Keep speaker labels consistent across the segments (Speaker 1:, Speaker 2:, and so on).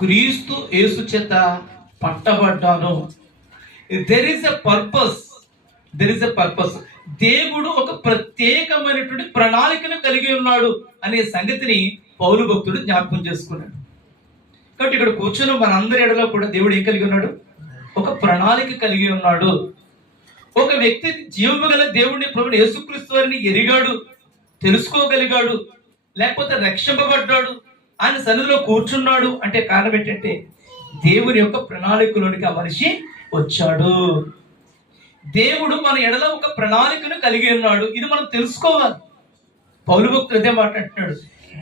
Speaker 1: క్రీస్తు యేసు చేత పట్టబడ్డాను. There is a purpose there is a purpose దేవుడు ఒక ప్రత్యేకమైనటువంటి ప్రణాళికను కలిగి ఉన్నాడు అనే సంగతిని పౌరు భక్తుడు జ్ఞాపకం చేసుకున్నాడు. కాబట్టి ఇక్కడ కూర్చుని మనందరి ఎడలో కూడా దేవుడు ఏం కలిగి ఉన్నాడు? ఒక ప్రణాళిక కలిగి ఉన్నాడు. ఒక వ్యక్తి జీవము గల దేవుడిని ప్రభుని యేసుక్రీస్తు వారిని ఎరిగాడు తెలుసుకోగలిగాడు లేకపోతే రక్షింపబడ్డాడు. ఆయన సన్నిధిలో కూర్చున్నాడు. అంటే కారణం ఏంటంటే దేవుని యొక్క ప్రణాళికలోనికి ఆ మనిషి వచ్చాడు. దేవుడు మన ఎడల ఒక ప్రణాళికను కలిగి ఉన్నాడు. ఇది మనం తెలుసుకోవాలి. పౌరు భక్తులు అదే మాట్లాడుతున్నాడు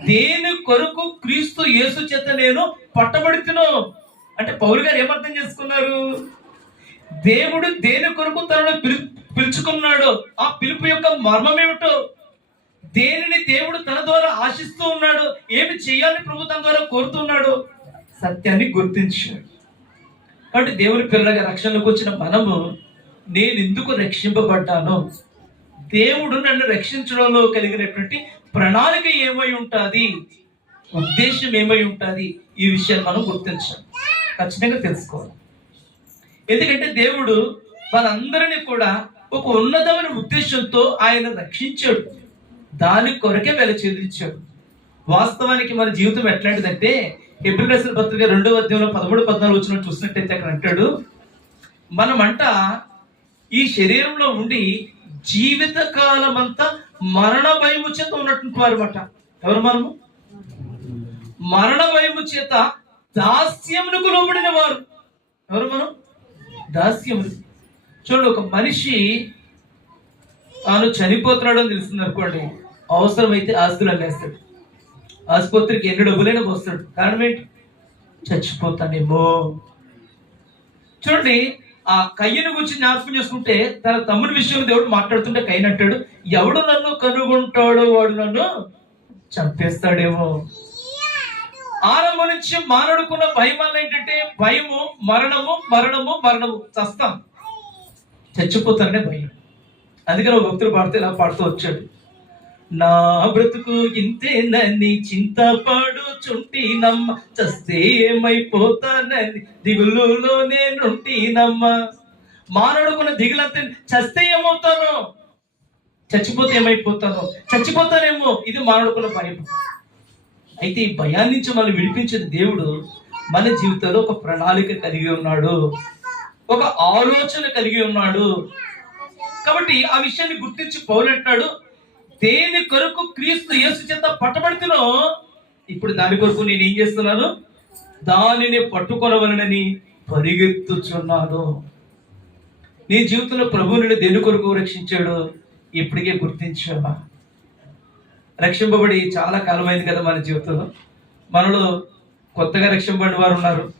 Speaker 1: దేని కొరకు క్రీస్తు యేసు చేత నేను పట్టబడుతును? అంటే పౌరు గారు ఏమర్థం చేసుకున్నారు? దేవుడు దేని కొరకు తనను పిలు పిలుచుకున్నాడో ఆ పిలుపు యొక్క మర్మం ఏమిటో దేనిని దేవుడు తన ద్వారా ఆశిస్తూ ఉన్నాడు? ఏమి చేయాలని ప్రభు తన ద్వారా కోరుతున్నాడు? సత్యాన్ని గుర్తించాడు. కాబట్టి దేవుని పిల్లగా రక్షణలోకి వచ్చిన మనము నేను ఎందుకు రక్షింపబడ్డాను దేవుడు నన్ను రక్షించడంలో కలిగినటువంటి ప్రణాళిక ఏమై ఉంటుంది? ఉద్దేశం ఏమై ఉంటుంది? ఈ విషయాన్ని మనం గుర్తించాలి. ఖచ్చితంగా తెలుసుకోవాలి. ఎందుకంటే దేవుడు వాళ్ళందరినీ కూడా ఒక ఉన్నతమైన ఉద్దేశంతో ఆయన రక్షించాడు. దాని కొరకే వెల చెల్లించాడు వాస్తవానికి మన జీవితం ఎట్లాంటిదంటే ఎప్పుడు రాసిన పత్రిక రెండవ అధ్యాయంలో పదమూడు పద్నాలుగు వచ్చిన చూసినట్టయితే అక్కడ అంటాడు మనమంట ఈ శరీరంలో ఉండి జీవిత కాలం అంతా మరణ భయము చేత ఉన్నటువంటి వారు అన్నమాట ఎవరు మనము? మరణ భయము చేత దాస్యమునకు లోబడిన వారు. ఎవరు మనం? దాస్యములు. చూడండి ఒక మనిషి తాను చనిపోతున్నాడు అని తెలిసింది అనుకోండి అవసరమైతే ఆస్తులు అమ్మేస్తాడు. ఆసుపత్రికి ఎన్ని డబ్బులైనా పోస్తాడు. కారణం ఏంటి? చచ్చిపోతానేమో. చూడండి ఆ కయ్యను గురించి జ్ఞాపకం చేసుకుంటే తన తమ్ముడి విషయంలో దేవుడు మాట్లాడుతుంటే కయ్యను అంటాడు ఎవడు నన్ను కనుగొంటాడో వాడు నన్ను చంపేస్తాడేమో. ఆరంభం నుంచి మానడుకున్న భయమాలు ఏంటంటే భయము మరణము మరణము మరణము చస్తాం. చచ్చిపోతాననే భయం. అందుకని భక్తులు పాడితే ఇలా పాడుతూ వచ్చాడు. నా బ్రతుకు ఇంతేనని చింతపడుచుంటి నమ్మ చస్తే ఏమైపోతానని దిగులులో నేనుంటినమ్మ మానడుకున్న దిగులంతే చస్తే ఏమవుతాను? చచ్చిపోతే ఏమైపోతాను? చచ్చిపోతానేమో? ఇది మానడుకున్న భయం. అయితే ఈ భయాన్ని నుంచి మనం విడిపించిన దేవుడు మన జీవితంలో ఒక ప్రణాళిక కలిగి ఉన్నాడు. ఒక ఆలోచన కలిగి ఉన్నాడు. కాబట్టి ఆ విషయాన్ని గుర్తించి పౌలు దేని కొరకు క్రీస్తు యేసు చేత పట్టబడితేనో ఇప్పుడు దాని కొరకు నేను ఏం చేస్తున్నాను? దానిని పట్టుకొనవలనని పరిగెత్తుచున్నాను. నీ జీవితంలో ప్రభు నేను దేని కొరకు రక్షించాడు? ఇప్పటికే గుర్తించావా? రక్షింపబడి చాలా కాలమైంది కదా మన జీవితంలో. మనలో కొత్తగా రక్షింపబడిన వారు ఉన్నారు.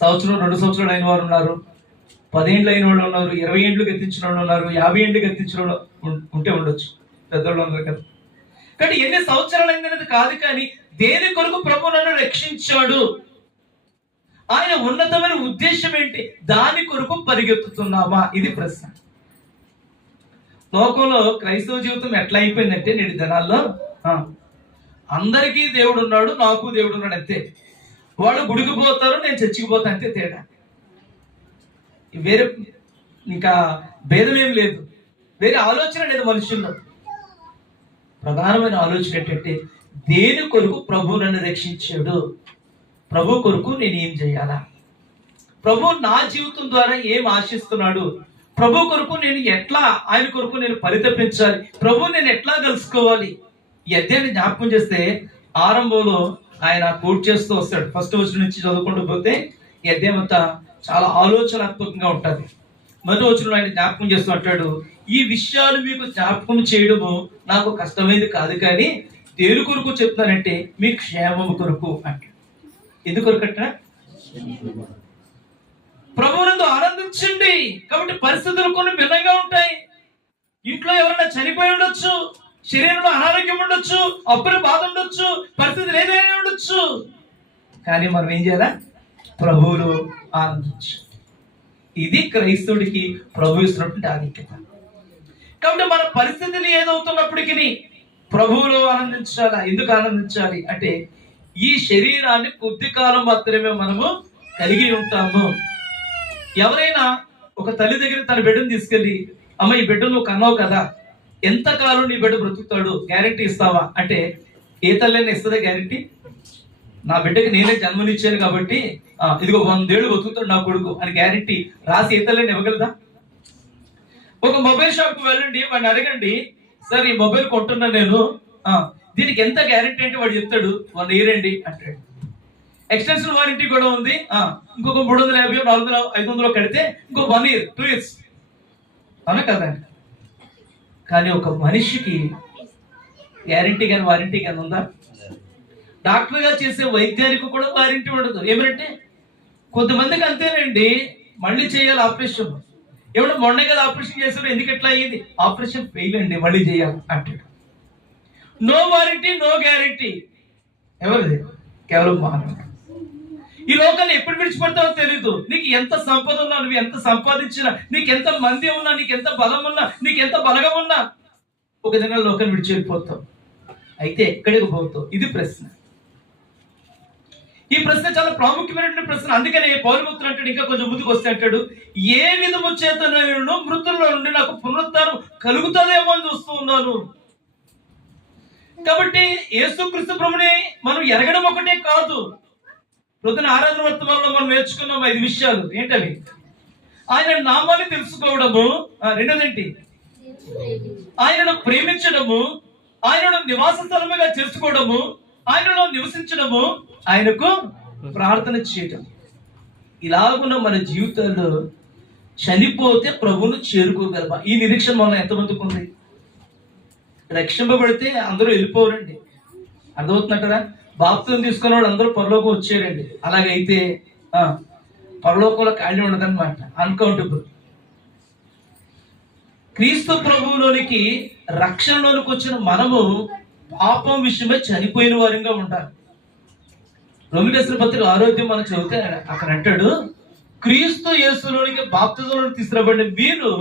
Speaker 1: సంవత్సరం రెండు సంవత్సరాలు అయిన వారు ఉన్నారు. పదేండ్లు అయిన వాళ్ళు ఉన్నారు. ఇరవై ఏండ్లు గెత్తించిన వాళ్ళు ఉన్నారు. యాభై ఏండ్లు గెత్తించిన వాళ్ళు ఉంటే ఉండొచ్చు. పెద్దవాళ్ళు ఉన్నారు కదా. కానీ ఎన్ని సంవత్సరాలు అయిందనేది కాదు కానీ దేని కొరకు ప్రభు నన్ను రక్షించాడు? ఆయన ఉన్నతమైన ఉద్దేశం ఏంటి? దాని కొరకు పరిగెత్తుతున్నామా? ఇది ప్రశ్న. లోకంలో క్రైస్తవ జీవితం ఎట్లా అయిపోయిందంటే నేటి దినాల్లో ఆ, అందరికీ దేవుడు ఉన్నాడు నాకు దేవుడు ఉన్నాడు అంతే. వాళ్ళు గుడికి పోతారు నేను చర్చికి అంతే తేడా. వేరే ఇంకా భేదం ఏం లేదు. వేరే ఆలోచన లేదు మనుషుల్లో. ప్రధానమైన ఆలోచన ఏంటంటే దేని కొరకు ప్రభు నన్ను రక్షించాడు? ప్రభు కొరకు నేను ఏం చేయాలా? ప్రభు నా జీవితం ద్వారా ఏం ఆశిస్తున్నాడు? ప్రభు కొరకు నేను ఎట్లా ఆయన కొరకు నేను పరితపించాలి? ప్రభు నేను ఎట్లా కలుసుకోవాలి ఈ అధ్యాయాన్ని జ్ఞాపకం చేస్తే ఆరంభంలో ఆయన కోట్ చేస్తూ వస్తాడు. ఫస్ట్ వచ్చిన నుంచి చదువుకుంటూ పోతే ఈ అధ్యాయం అంతా చాలా ఆలోచనాత్మకంగా ఉంటుంది. మొదటి వచ్చిన ఆయన జ్ఞాపకం చేస్తూ అంటాడు ఈ విషయాలు మీకు జ్ఞాపకం చేయడము నాకు కష్టమైంది కాదు కానీ దేని కొరకు చెప్తానంటే మీ క్షేమం కొరకు అంట. ఎందుకు కొరకట? ప్రభువునందు ఆనందించండి. కాబట్టి పరిస్థితులు కొన్ని భిన్నంగా ఉంటాయి. ఇంట్లో ఎవరైనా చనిపోయి ఉండొచ్చు శరీరంలో అనారోగ్యం ఉండొచ్చు అప్పుడు బాధ ఉండొచ్చు పరిస్థితులు ఏదైనా ఉండొచ్చు. కానీ మనం ఏం చేయాలా? ప్రభువులు ఆనందించండి. ఇది క్రైస్తవుడికి ప్రభు ఇస్తున్నటువంటి ఆధిక్యత. కాబట్టి మన పరిస్థితులు ఏదవుతున్నప్పటికీ ప్రభువులో ఆనందించాలా? ఎందుకు ఆనందించాలి? అంటే ఈ శరీరాన్ని కొద్ది కాలం మాత్రమే మనము కలిగి ఉంటాము. ఎవరైనా ఒక తల్లి దగ్గర తన బిడ్డను తీసుకెళ్ళి అమ్మ ఈ బిడ్డ నువ్వు కన్నావు కదా ఎంత కాలం నీ బిడ్డ బ్రతుకుతాడు? గ్యారెంటీ ఇస్తావా? అంటే ఏ తల్లైనా ఇస్తుందా గ్యారెంటీ? నా బిడ్డకి నేనే జన్మనిచ్చాను కాబట్టి ఇదిగో వందేళ్ళు బతుకుతాడు నా కొడుకు అని గ్యారెంటీ రాసి ఏ తల్లైనా ఇవ్వగలదా? ఒక మొబైల్ షాప్కు వెళ్ళండి వాడిని అడగండి సార్ ఈ మొబైల్ కొంటున్నా నేను. దీనికి ఎంత గ్యారంటీ అంటే వాడు చెప్తాడు వన్ ఇయర్ అండి అంటాడు. ఎక్స్టెన్షన్ వారంటీ కూడా ఉంది. ఇంకొక మూడు వందల యాభై నాలుగు వందల ఐదు వందలు కడితే ఇంకో వన్ ఇయర్ టూ ఇయర్స్ అవునా కదా? కానీ ఒక మనిషికి గ్యారంటీ కానీ వారంటీ కానీ ఉందా? డాక్టర్గా చేసే వైద్యానికి కూడా వారంటీ ఉండదు. ఏమంటే కొంతమందికి అంతేనండి మళ్ళీ చేయాలి ఆపరేషన్ ఏమంటే మొన్నే కదా ఆపరేషన్ చేశారు ఎందుకు ఎట్లా అయ్యింది? ఆపరేషన్ ఫెయిల్ అండి మళ్ళీ చేయాలి అంటాడు. No warranty no guarantee. ఎవరిది? కేవలం మానవుడు. ఈ లోకాన్ని ఎప్పుడు విడిచిపెడతావో తెలియదు నీకు ఎంత సంపద ఉన్నా నువ్వు ఎంత సంపాదించినా నీకు ఎంత మంది ఉన్నా నీకు ఎంత బలం ఉన్నా నీకు ఎంత బలగం ఉన్నా ఒక దిన లోకాన్ని విడిచి అయితే ఎక్కడికి పోతావు? ఇది ప్రశ్న. ఈ ప్రశ్న చాలా ప్రాముఖ్యమైనటువంటి ప్రశ్న. అందుకనే పౌరముత్రులు అంటాడు ఇంకా కొంచెం ముందుకు వస్తే అంటాడు ఏ విధము చేత నేను మృతుల్లో నుండి నాకు పునరుద్ధారం కలుగుతుందేమో అని చూస్తూ ఉన్నాను. కాబట్టి యేసుక్రీస్తు ప్రభుని మనం ఎరగడం ఒకటే కాదు. ప్రొద్దున ఆరాధన వర్తమానంలో మనం నేర్చుకున్నాం ఐదు విషయాలు. ఏంటవి? ఆయన నామాన్ని తెలుసుకోవడము ఆ, రెండోదేంటి? ఆయనను ప్రేమించడము ఆయనను నివాస స్థలముగా చేసుకోవడము ఆయనలో నివసించడము ఆయనకు ప్రార్థన చేయటం. ఇలాగున్న మన జీవితంలో చనిపోతే ప్రభువును చేరుకోగలమా? ఈ నిరీక్షణ మనం ఎంతమందికి ఉంది? రక్షింపబడితే అందరూ వెళ్ళిపోరండి. అర్థమవుతున్నట్టరా బాప్తం తీసుకున్న వాళ్ళు అందరూ పరలోకం వచ్చారండి అలాగైతే ఆ, పరలోకంలో ఖాళీ ఉండదన్నమాట. అన్కౌంటబుల్ క్రీస్తు ప్రభువులోనికి రక్షణలోనికి వచ్చిన మనము పాపం విషయమై చనిపోయిన వారంగా ఉంటారు. రోమిలేశ్వర పత్రిక ఆరోగ్యం మనం చదివితే అక్కడ అంటాడు క్రీస్తు యేసులోనికి బాప్తిజంలో తీసుకురాబడిన మీరు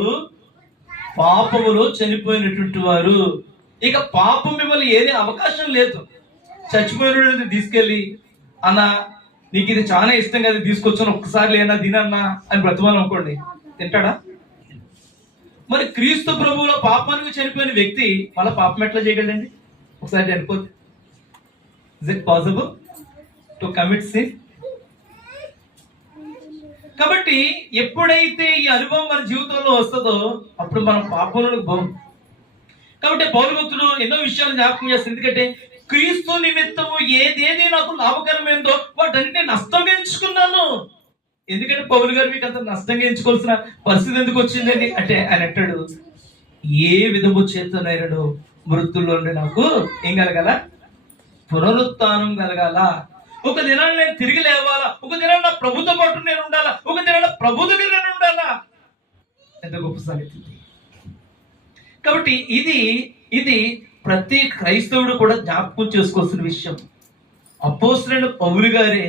Speaker 1: పాపములో చనిపోయినటువంటి వారు. ఇక పాపం మిమ్మల్ని ఏది అవకాశం లేదు. చచ్చిపోయిన తీసుకెళ్ళి అన్న నీకు ఇది చాలా ఇష్టం కదా తీసుకొచ్చాను ఒక్కసారి లేనా దీనన్నా అని బ్రతమాలి అనుకోండి. తింటాడా? మరి క్రీస్తు ప్రభువులో పాపానికి చనిపోయిన వ్యక్తి మళ్ళీ పాపం ఎట్లా చేయగలండి ఒకసారి చనిపోతే is it possible to commit sin కాబట్టి ఎప్పుడైతే ఈ అనుభవం మన జీవితంలో వస్తుందో అప్పుడు మనం పాపంలోకి పోం కాబట్టి పౌరభక్తుడు ఎన్నో విషయాలు జ్ఞాపకం చేస్తుంది ఎందుకంటే క్రీస్తు నిమిత్తము ఏదేది నాకు లాభకరమైందో వాటన్నిటిని నష్టంగా ఎంచుకున్నాను ఎందుకంటే పౌరు గారు మీకు అంత నష్టంగా ఎంచుకోవాల్సిన పరిస్థితి ఎందుకు వచ్చిందండి? అంటే ఆయన అంటాడు ఏ విధము చేతనైనను మృతుల్లో నుండి నాకు ఏం కలగాల? పునరుత్నం కలగాల. ఒక దినాన్ని నేను తిరిగి లేవాలా? ఒక దినాన్ని నా ప్రభుత్వ పాటు నేను ఉండాలా? ఒక దినాన్ని ప్రభు దగ్గర నేను ఉండాలా? ఎంత గొప్ప సంగతి కాబట్టి ఇది ఇది ప్రతి క్రైస్తవుడు కూడా జ్ఞాపకం చేసుకోవాల్సిన విషయం. అపోసరైన పౌరు గారే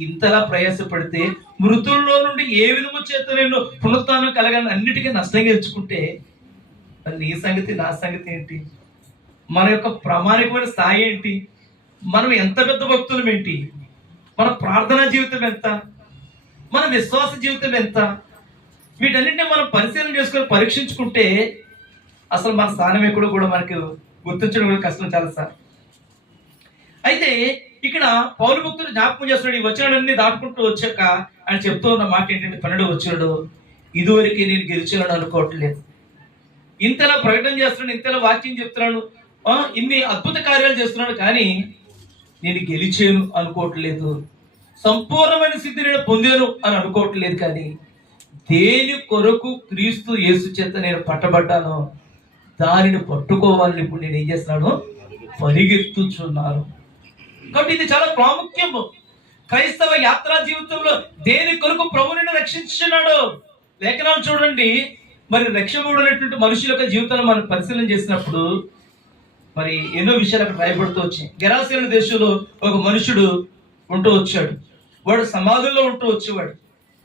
Speaker 1: ఇంతలా ప్రయాసపడితే మృతుల్లో నుండి ఏ విధము చేత నేను పునరుత్నం కలగాలని అన్నిటికీ నష్టం గెలుచుకుంటే మరి నీ సంగతి నా సంగతి ఏంటి? మన యొక్క ప్రామాణికమైన స్థాయి ఏంటి? మనం ఎంత పెద్ద భక్తులం ఏంటి? మన ప్రార్థనా జీవితం ఎంత? మన విశ్వాస జీవితం ఎంత? వీటన్నిటిని మనం పరిశీలన చేసుకొని పరీక్షించుకుంటే అసలు మన స్థానం ఎక్కడో కూడా మనకు గుర్తించడం కూడా కష్టం చాలా సార్. అయితే ఇక్కడ పౌరు భక్తులు జ్ఞాపకం చేస్తున్నాడు ఈ వచనాలన్నీ దాటుకుంటూ వచ్చాక ఆయన చెప్తూ ఉన్న మాట ఏంటంటే పన్నెండు వచ్చినాడు ఇదివరకు నేను గెలిచాను అనుకోవట్లేదు. ఇంతలా ప్రకటన చేస్తున్నాను ఇంతలా వాక్యం చెప్తున్నాను ఇన్ని అద్భుత కార్యాలు చేస్తున్నాడు కానీ నేను గెలిచాను అనుకోవట్లేదు. సంపూర్ణమైన స్థితి నేను పొందాను అని అనుకోవట్లేదు కానీ దేని కొరకు క్రీస్తు యేసు చేత నేను పట్టబడ్డాను దానిని పట్టుకోవాలని ఇప్పుడు నేను ఏం చేస్తున్నాను? పరిగెత్తుచున్నాను. కాబట్టి ఇది చాలా ప్రాముఖ్యము. క్రైస్తవ యాత్రా జీవితంలో దేని కొరకు ప్రభుని రక్షించున్నాడు లేఖనాలు చూడండి. మరి రక్షబడినటువంటి మనుషుల యొక్క జీవితాన్ని మనం పరిశీలన చేసినప్పుడు మరి ఎన్నో విషయాలు అక్కడ రాయబడుతూ వచ్చాయి. గెరాసేన దేశంలో ఒక మనుషుడు ఉంటూ వచ్చాడు. వాడు సమాధుల్లో ఉంటూ వచ్చేవాడు.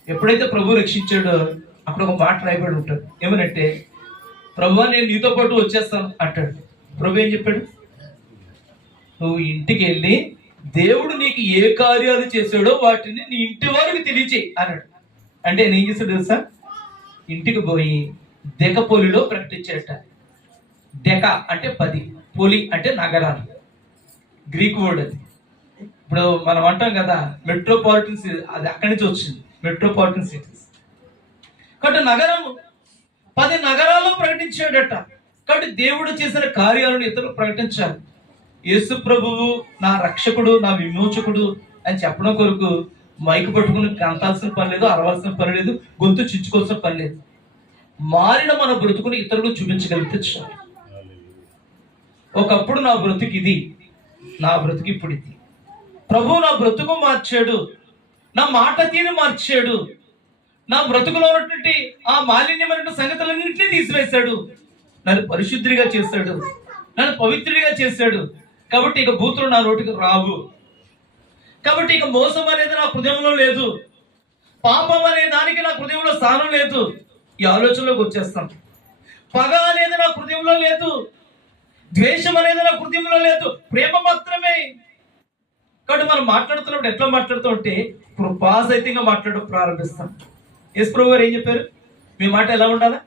Speaker 1: ఎప్పుడైతే ప్రభు రక్షించాడో అక్కడ ఒక మాట రాయబడి ఉంటాడు ఏమనంటే ప్రభు నేను నీతో పాటు వచ్చేస్తాను అంటాడు. ప్రభు ఏం చెప్పాడు? నువ్వు ఇంటికి వెళ్ళి దేవుడు నీకు ఏ కార్యాలు చేశాడో వాటిని నీ ఇంటి వారికి తెలియచేయి అన్నాడు. అంటే నేను చేశాడు తెలుసా? ఇంటికి పోయి దెకపోలిలో ప్రకటించాడట. డెక అంటే పది. పొలి అంటే నగరాలు. గ్రీక్ వర్డ్ అది. ఇప్పుడు మనం అంటాం కదా మెట్రోపాలిటన్ సిటీ అది అక్కడి నుంచి వచ్చింది. మెట్రోపాలిటన్ సిటీస్ కాబట్టి నగరం పది నగరాల్లో ప్రకటించాడట. కాబట్టి దేవుడు చేసిన కార్యాలను ఇతరులు ప్రకటించాలి యేసు ప్రభువు నా రక్షకుడు నా విమోచకుడు అని చెప్పడం కొరకు మైకు పట్టుకుని కంతాల్సిన పని లేదు అరవాల్సిన పని లేదు గొంతు చించుకోవాల్సిన పని లేదు. మారిన మన బ్రతుకుని ఇతరులు చూపించగలిగితే చాలు. ఒకప్పుడు నా బ్రతుకు ఇది నా బ్రతుకు ఇప్పుడు ఇది ప్రభు నా బ్రతుకు మార్చాడు. నా మాట తీరు మార్చాడు. నా బ్రతుకులో ఉన్నటువంటి ఆ మాలిన్యమైన సంగతులన్నింటినీ తీసివేశాడు. నన్ను పరిశుద్ధిగా చేశాడు. నన్ను పవిత్రుడిగా చేశాడు. కాబట్టి ఇక బూతులు నా నోటికి రావు. కాబట్టి ఇక మోసం అనేది నా హృదయంలో లేదు. పాపం అనే దానికి నా హృదయంలో స్థానం లేదు. ఈ ఆలోచనలోకి వచ్చేస్తాను. పగ అనేది నా హృదయంలో ద్వేషం అనేది నా హృదయంలో లేదు. ప్రేమ మాత్రమే. కాబట్టి మనం మాట్లాడుతున్నప్పుడు ఎట్లా మాట్లాడుతూ ఉంటే కృపాసహితంగా మాట్లాడడం ప్రారంభిస్తాం. ఎస్ ప్రభు గారు ఏం చెప్పారు? మీ మాట ఎలా ఉండాలా?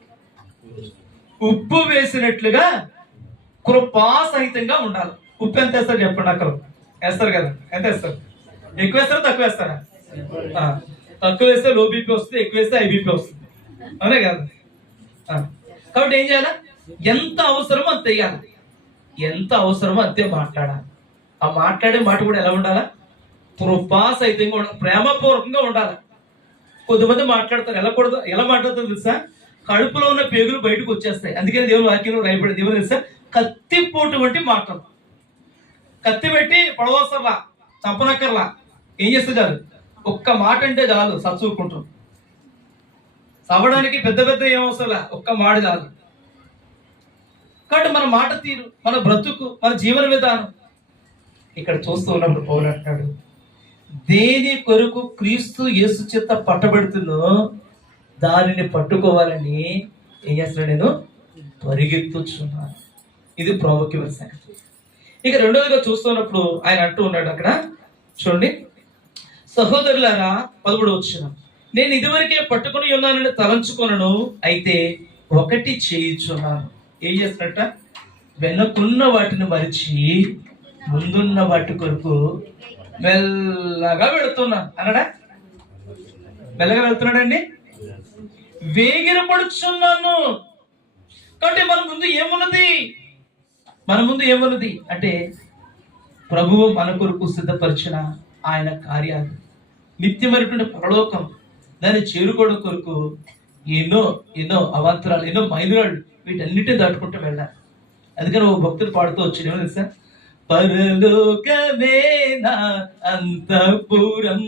Speaker 1: ఉప్పు వేసినట్లుగా కృపాసహితంగా ఉండాలి. ఉప్పు ఎంత వేస్తారు చెప్పండి అక్కడ? వేస్తారు కదా. ఎంత వేస్తారు? ఎక్కువ వేస్తారా తక్కువ వేస్తారా? తక్కువ వేస్తే లో బీపీ వస్తుంది ఎక్కువ వేస్తే ఐబీపీ వస్తుంది. అవునే కదా? కాబట్టి ఏం చేయాలి? ఎంత అవసరమో అంత వేయాలి. ఎంత అవసరమో అంతే మాట్లాడాలి. ఆ మాట్లాడే మాట కూడా ఎలా ఉండాలా? కృపాసహితంగా ఉండాలి ప్రేమపూర్వకంగా ఉండాలి. కొద్దిమంది మాట్లాడతారు ఎలా కూడదు ఎలా మాట్లాడతారు తెలుసా? కడుపులో ఉన్న పేగులు బయటకు వచ్చేస్తాయి. అందుకని దేవుని వాక్యంలో రాయబడి దేవుని తెలుసా? కత్తిపోటు వంటి మాటలు. కత్తి పెట్టి పడవసర్లా చంపనక్కర్లా. ఏం చేస్తే చాలు ఒక్క మాట అంటే చాలు సచ్చూరుకుంటాం చవడానికి పెద్ద పెద్ద ఏం అవసరంలా ఒక్క మాట చాలు. కాబట్టి మన మాట తీరు మన బ్రతుకు మన జీవన విధానం. ఇక్కడ చూస్తూ ఉన్నప్పుడు పౌరు అంటాడు దేని కొరకు క్రీస్తు యేసు చేత పట్టబడుతున్నో దానిని పట్టుకోవాలని ఏం చేస్తున్నాడు నేను? పరిగెత్తుచున్నాను. ఇది ప్రాముఖ్యమైన సంగతి. ఇక రెండోదిగా చూస్తున్నప్పుడు ఆయన అంటూ ఉన్నాడు అక్కడ చూడండి. సహోదరులారా పదమూడు వచ్చిన నేను ఇదివరకే పట్టుకుని ఉన్నానని తలంచుకొనను అయితే ఒకటి చేయించున్నాను. ఏం చేస్తున్నట్ట వెనకున్న వాటిని మరిచి ముందున్న వాటి కొరకు మెల్లగా వెళుతున్నా. అనడా మెల్లగా వెళ్తున్నాడండి? వేగిరపడుచున్నాను కాబట్టి మన ముందు ఏమున్నది? మన ముందు ఏమున్నది? అంటే ప్రభువు మన కొరకు సిద్ధపరిచిన ఆయన కార్యాలు. నిత్యమైనటువంటి పరలోకం దాన్ని చేరుకోవడం కొరకు ఎన్నో ఎన్నో అవాంతరాలు ఎన్నో మైలురాళ్ళు వీటన్నిటిని దాటుకుంటూ వెళ్ళాలి అందుకని ఓ భక్తుడు పాడుతూ వచ్చి ఏమో తెలుసా? పరలోకమేనా అంతపురం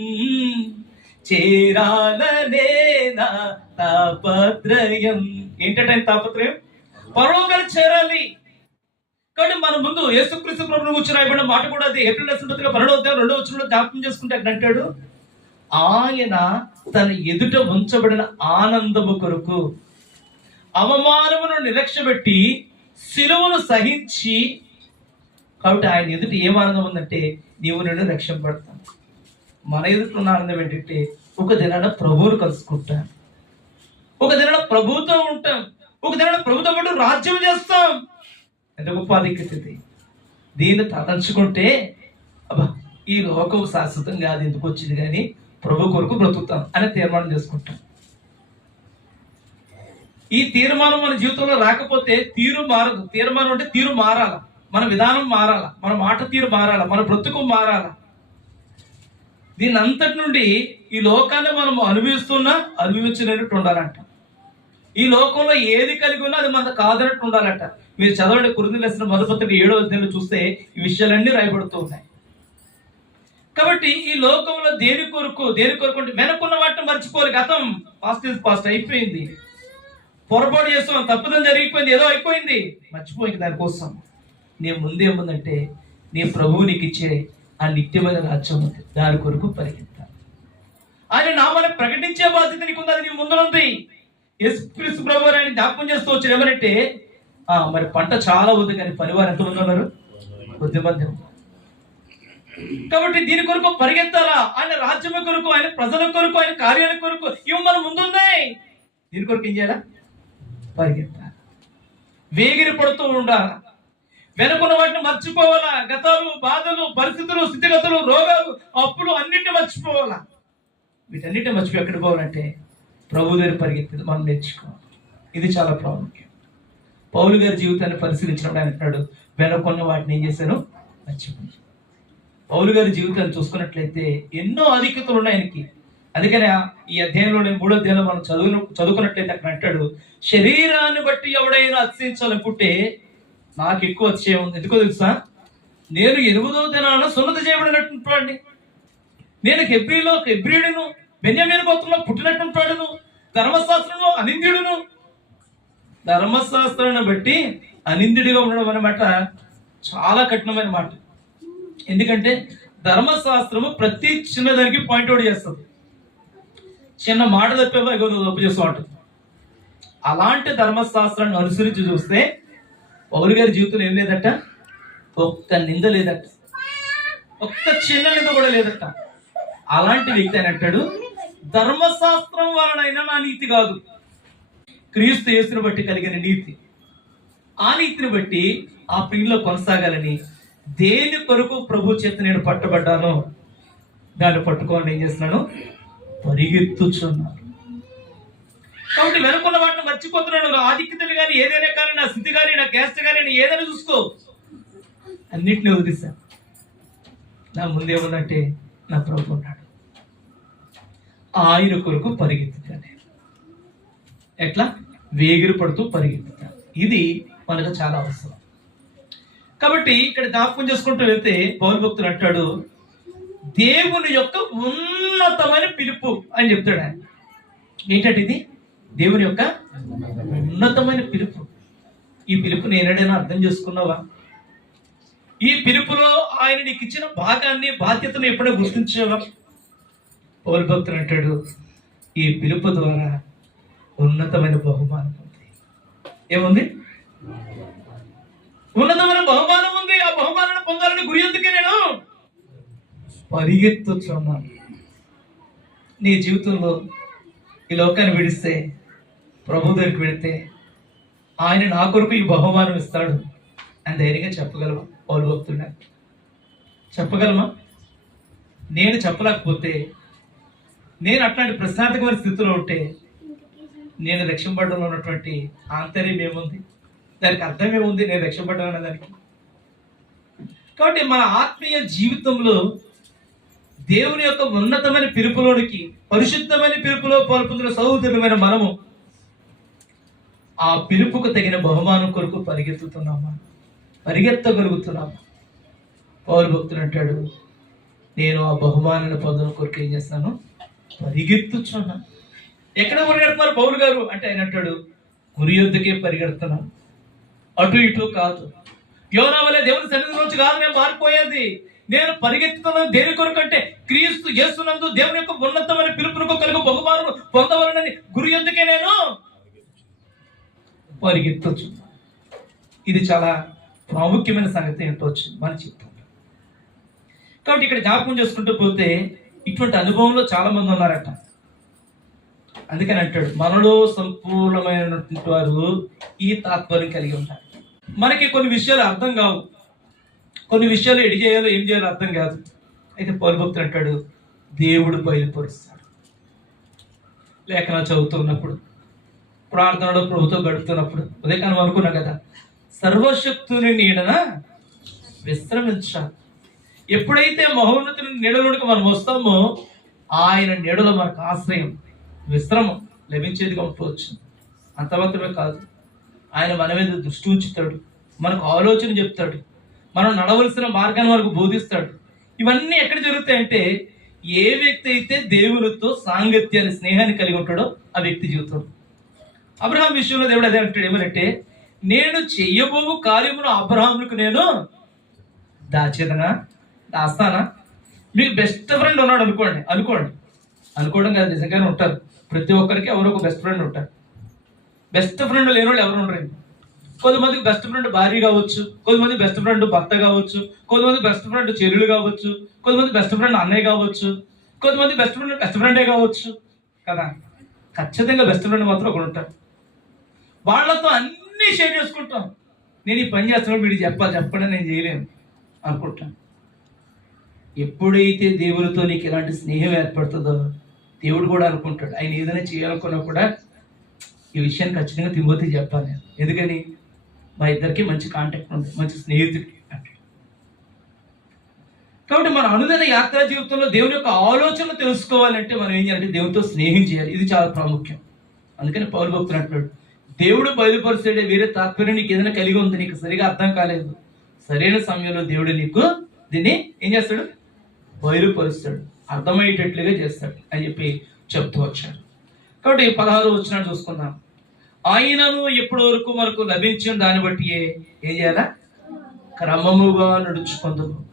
Speaker 1: చేరాలనే నా తాపత్రయం. ఏంటంటే తాపత్రయం? పరలోకాలు చేరాలి. కానీ మన ముందు యేసుక్రీస్తు ప్రభు కూర్చొని రాయబడిన మాట కూడా అది. ఏప్రిల్ పత్రిక పన్నెండో రెండో వచ్చిన జ్ఞాపకం చేసుకుంటే అంటాడు ఆయన తన ఎదుట ఉంచబడిన ఆనందము కొరకు అవమానమును నిలక్ష్యపెట్టి శిలువను సహించి కాబట్టి ఆయన ఎదుట ఏం ఆనందం ఉందంటే నీవు నేను రక్షింపడతాను మన ఎదుట ఉన్న ఆనందం ఏంటంటే ఒక దినాన ప్రభువును కలుసుకుంటాం. ఒక దినాన ప్రభుతో ఉంటాం. ఒక దినాన ప్రభుతో పాటు రాజ్యం చేస్తాం. ఎంత గొప్ప అధిక్యత దీన్ని తలంచుకుంటే అబ్బా ఈ లోకం శాశ్వతం కాదు ఎందుకు వచ్చింది కానీ ప్రభు కొరకు బ్రతుకుతాం అని తీర్మానం చేసుకుంటాం. ఈ తీర్మానం మన జీవితంలో రాకపోతే తీరు మారదు. తీర్మానం అంటే తీరు మారాల. మన విధానం మారాల. మన మాట తీరు మారాల. మన బ్రతుకు మారాల. దీని అంతటి నుండి ఈ లోకాన్ని మనం అనుభవిస్తున్నా అనుభవించినట్టు ఉండాలంట. ఈ లోకంలో ఏది కలిగి ఉన్నా అది మనకు కాదనట్టు ఉండాలంట. మీరు చదవండి కురుదిలేసిన మధుపత్రిక ఏడో అధ్యాయంలో చూస్తే ఈ విషయాలన్నీ రాయబడుతూ ఉన్నాయి. కాబట్టి ఈ లోకంలో దేని కొరకు దేని కొరకు అంటే వెనకున్న వాటిని మర్చిపోవాలి. గతం పాస్ట్ ఇస్ పాస్ట్ అయిపోయింది. పొరపాటు చేస్తున్నాం తప్పుదం జరిగిపోయింది ఏదో అయిపోయింది. మర్చిపోయింది దానికోసం. నీ ముందేముందంటే నీ ప్రభువు నీకు ఇచ్చే ఆ నిత్యమైన రాజ్యం ఉంది. దాని కొరకు పరిగెత్తాలి. ఆయన నామాన్ని ప్రకటించే బాధ్యత నీకు ఉంది అది నీ ముందునుంది యేసుక్రీస్తు ప్రభు అని జ్ఞాపకం చేస్తూ వచ్చారు ఏమనంటే మరి పంట చాలా ఉంది కానీ పనివారు ఎంతమంది ఉన్నారు? కొద్ది మంది కాబట్టి దీని కొరకు పరిగెత్తాలా? ఆయన రాజ్యం కొరకు ఆయన ప్రజల కొరకు ఆయన కార్యాల కొరకు ఇవి మన ముందున్నాయి. దీని కొరకు ఏం చేయాలా? పరిగెత్తాలి. వేగిరి పడుతూ ఉండాలా? వెనుకున్న వాటిని మర్చిపోవాలా? గతాలు బాధలు పరిస్థితులు స్థితిగతులు రోగాలు అప్పులు అన్నింటినీ మర్చిపోవాలా? వీటన్నిటిని మర్చిపోయి ఎక్కడికి పోవాలంటే ప్రభు దగ్గర పరిగెత్తి మనం నేర్చుకోవాలి. ఇది చాలా ప్రాముఖ్యం. పౌలు గారి జీవితాన్ని పరిశీలించినప్పుడు ఆయన అంటున్నాడు వెనుకున్న వాటిని ఏం చేశాను? మర్చిపోయి పౌలు గారి జీవితాన్ని చూసుకున్నట్లయితే ఎన్నో అధిక్యతలు ఉన్నాయి ఆయనకి. అందుకనే ఈ అధ్యాయంలో నేను మూడో అధ్యాయంలో మనం చదువు చదువుకున్నట్లయితే అక్కడ అంటాడు శరీరాన్ని బట్టి ఎవడైనా అతిశించాలనుకుంటే నాకు ఎక్కువ అతిశయం ఉంది. ఎందుకో తెలుసా? నేను ఎనిమిదో దినాన సున్నత చేయబడినట్టు నేను హెబ్రిలో హెబ్రియుడును బెన్యామీన్ గోత్రంలో పుట్టినట్టుంటాడును ధర్మశాస్త్రంలో అనింద్యుడును. ధర్మశాస్త్రాన్ని బట్టి అనింద్యుడిగా ఉండడం అన్నమాట చాలా కఠినమైన మాట. ఎందుకంటే ధర్మశాస్త్రము ప్రతి చిన్నదానికి పాయింట్ అవుట్ చేస్తుంది. చిన్న మాట తప్పేవో ఎగో తప్పు చేస్తూ అలాంటి ధర్మశాస్త్రాన్ని అనుసరించి చూస్తే పౌరు గారి జీవితంలో ఏం లేదట? ఒక్క నింద లేదట. ఒక్క చిన్న నింద కూడా లేదట. అలాంటి వ్యక్తి అని అంటాడు ధర్మశాస్త్రం వలనైనా నా నీతి కాదు. క్రీస్తు యేసుని బట్టి కలిగిన నీతి. ఆ నీతిని బట్టి ఆ ప్రియులో కొనసాగాలని దేని కొరకు ప్రభు చేత నేను పట్టబడ్డానో దాన్ని పట్టుకోవాలని ఏం చేస్తున్నాను? పరిగెత్తుచున్నాను. కాబట్టి వెనుకున్న వాటిని మర్చిపోతున్నాను. నా ఆధిక్యతలు కానీ ఏదైనా కానీ నా స్థితి కానీ నా క్యాస్ట్ కానీ నేను ఏదైనా చూసుకో. అన్నిటిని వదిలేసా నా ముందేముందంటే నా ప్రభు ఉన్నాడు. ఆయన కొరకు పరిగెత్తుతాను ఎట్లా? వేగిరి పడుతూ పరిగెత్తుతాను. ఇది మనకు చాలా అవసరం. కాబట్టి ఇక్కడ జ్ఞాపకం చేసుకుంటూ వెళ్తే పౌరు భక్తులు అంటాడు దేవుని యొక్క ఉన్నతమైన పిలుపు అని చెప్తాడు ఆయన. ఏంటంటే ఇది? దేవుని యొక్క ఉన్నతమైన పిలుపు. ఈ పిలుపు నేనడైనా అర్థం చేసుకున్నావా? ఈ పిలుపులో ఆయన నీకు ఇచ్చిన భాగాన్ని బాధ్యతను ఎప్పుడో గుర్తించావా? పౌరు భక్తులు అంటాడు ఈ పిలుపు ద్వారా ఉన్నతమైన బహుమానం ఉంది. ఏముంది? ఉన్నతమైన బహుమానం ఉంది. ఆ బహుమానాన్ని పొందాలని గురి ఎందుకే నేను? పరిగెత్తుచున్నాను నీ జీవితంలో ఈ లోకాన్ని విడిస్తే ప్రభు దగ్గరికి వెళితే ఆయన నా కొరకు ఈ బహుమానం ఇస్తాడు అని ధైర్యంగా చెప్పగలమా పౌరు భక్తున్నా చెప్పగలమా? నేను చెప్పలేకపోతే నేను అట్లాంటి ప్రశాంతకమైన స్థితిలో ఉంటే నేను రక్షింపడంలో ఉన్నటువంటి ఆంతర్యం ఏముంది? దానికి అర్థమే ఉంది నేను రక్షపడ్డాను దానికి. కాబట్టి మన ఆత్మీయ జీవితంలో దేవుని యొక్క ఉన్నతమైన పిలుపులోనికి పరిశుద్ధమైన పిలుపులో పాల్పొందిన సహోదరులమైన మనము ఆ పిలుపుకు తగిన బహుమానం కొరకు పరిగెత్తుతున్నామా? పరిగెత్తగలుగుతున్నామా? పౌరు భక్తులు అంటాడు నేను ఆ బహుమానాన్ని పొందడం కొరకు ఏం చేస్తాను? పరిగెత్తుచున్నాను ఎక్కడ పరిగెడుతున్నారు పౌరు గారు? అంటే ఆయన అంటాడు గురి యొద్దకే పరిగెడుతున్నాను. అటు ఇటు కాదు. యోనా వల్ల దేవుని సన్నిధి నుంచి కాదు నేను మారిపోయేది. నేను పరిగెత్తుతున్నది దేని కొరకు అంటే క్రీస్తు చేస్తున్నందు దేవుని యొక్క ఉన్నతమైన పిలుపునకు కలుగు బహుమానం పొందవలనని గురి ఎందుకే నేను? పరిగెత్తచ్చు. ఇది చాలా ప్రాముఖ్యమైన సంగతి ఏంటో వచ్చింది మన కాబట్టి ఇక్కడ జ్ఞాపకం చేసుకుంటూ పోతే ఇటువంటి అనుభవంలో చాలా మంది ఉన్నారట. అందుకని అంటాడు మనలో సంపూర్ణమైనటువంటి వారు ఈ తాత్పర్యం కలిగి ఉంటారు. మనకి కొన్ని విషయాలు అర్థం కావు. కొన్ని విషయాలు ఎడి చేయాలో ఏం చేయాలో అర్థం కాదు. అయితే పౌరభక్తులు అంటాడు దేవుడు బయలుపరుస్తాడు. లేఖన చదువుతున్నప్పుడు ప్రార్థనలో ప్రభుత్వం గడుపుతున్నప్పుడు ఉదయకాలం అనుకున్నా కదా సర్వశక్తుని నీడన విశ్రమించాలి. ఎప్పుడైతే మహోన్నతుని నీడలోనికి మనం వస్తామో ఆయన నీడలో మనకు ఆశ్రయం విశ్రమం లభించేదిగా ఉంటవచ్చు అంత మాత్రమే కాదు. ఆయన మన మీద దృష్టి ఉంచుతాడు. మనకు ఆలోచన చెప్తాడు. మనం నడవలసిన మార్గాన్ని మనకు బోధిస్తాడు. ఇవన్నీ ఎక్కడ జరుగుతాయంటే ఏ వ్యక్తి అయితే దేవునితో సాంగత్యాన్ని స్నేహాన్ని కలిగి ఉంటాడో ఆ వ్యక్తి జీవితం అబ్రహాం విషయంలో దేవుడు అదే అంటాడు. ఏమనంటే నేను చెయ్యబోవు కార్యమును అబ్రహాములకు నేను దాచేదనా? దాస్తానా? మీకు బెస్ట్ ఫ్రెండ్ ఉన్నాడు అనుకోండి. అనుకోండి. అనుకోవడం కాదు నిజంగానే ఉంటారు. ప్రతి ఒక్కరికి ఎవరో ఒక బెస్ట్ ఫ్రెండ్ ఉంటారు. బెస్ట్ ఫ్రెండ్ లేని వాళ్ళు ఎవరు ఉండరు. కొంతమందికి బెస్ట్ ఫ్రెండ్ భార్య కావచ్చు కొంతమంది బెస్ట్ ఫ్రెండ్ భర్త కావచ్చు కొంతమంది బెస్ట్ ఫ్రెండ్ చెల్లెలు కావచ్చు కొంతమంది బెస్ట్ ఫ్రెండ్ అన్నయ్య కావచ్చు కొంతమంది బెస్ట్ ఫ్రెండ్ బెస్ట్ ఫ్రెండే కావచ్చు. కదా? ఖచ్చితంగా బెస్ట్ ఫ్రెండ్ మాత్రం ఒకడు ఉంటాడు. వాళ్ళతో అన్ని షేర్ చేసుకుంటాం. నేను ఈ పని చేస్తున్నాడు వీడు చెప్పాలి చెప్పడం నేను చేయలేను అనుకుంటాను ఎప్పుడైతే దేవుడితో నీకు ఇలాంటి స్నేహం ఏర్పడుతుందో దేవుడు కూడా అనుకుంటాడు. ఆయన ఏదైనా చేయాలనుకున్నా కూడా ఈ విషయాన్ని ఖచ్చితంగా తిమ్మతి చెప్పాలి నేను. ఎందుకని? మా ఇద్దరికి మంచి కాంటాక్ట్ ఉంది మంచి స్నేహితుడికి కాబట్టి మన అనుదిన యాత్రా జీవితంలో దేవుని యొక్క ఆలోచన తెలుసుకోవాలంటే మనం ఏం చేయాలంటే దేవునితో స్నేహం చేయాలి. ఇది చాలా ప్రాముఖ్యం. అందుకని పౌరు భక్తులు అంటున్నాడు దేవుడు బయలుపరిచాడే వేరే తాత్పర్యం నీకు ఏదైనా కలిగి ఉంది? నీకు సరిగా అర్థం కాలేదు. సరైన సమయంలో దేవుడు నీకు దీన్ని ఏం చేస్తాడు? బయలుపరుస్తాడు. అర్థమయ్యేటట్లుగా చేస్తాడు. అని చెప్పి చెప్తూ వచ్చాడు కాబట్టి పదహారు వచ్చిన చూసుకుందాం. ఆయనను ఎప్పటి వరకు మనకు లభించిన దాన్ని బట్టి ఏ- ఏం చేయాలా? క్రమముగా నడుచుకుందాం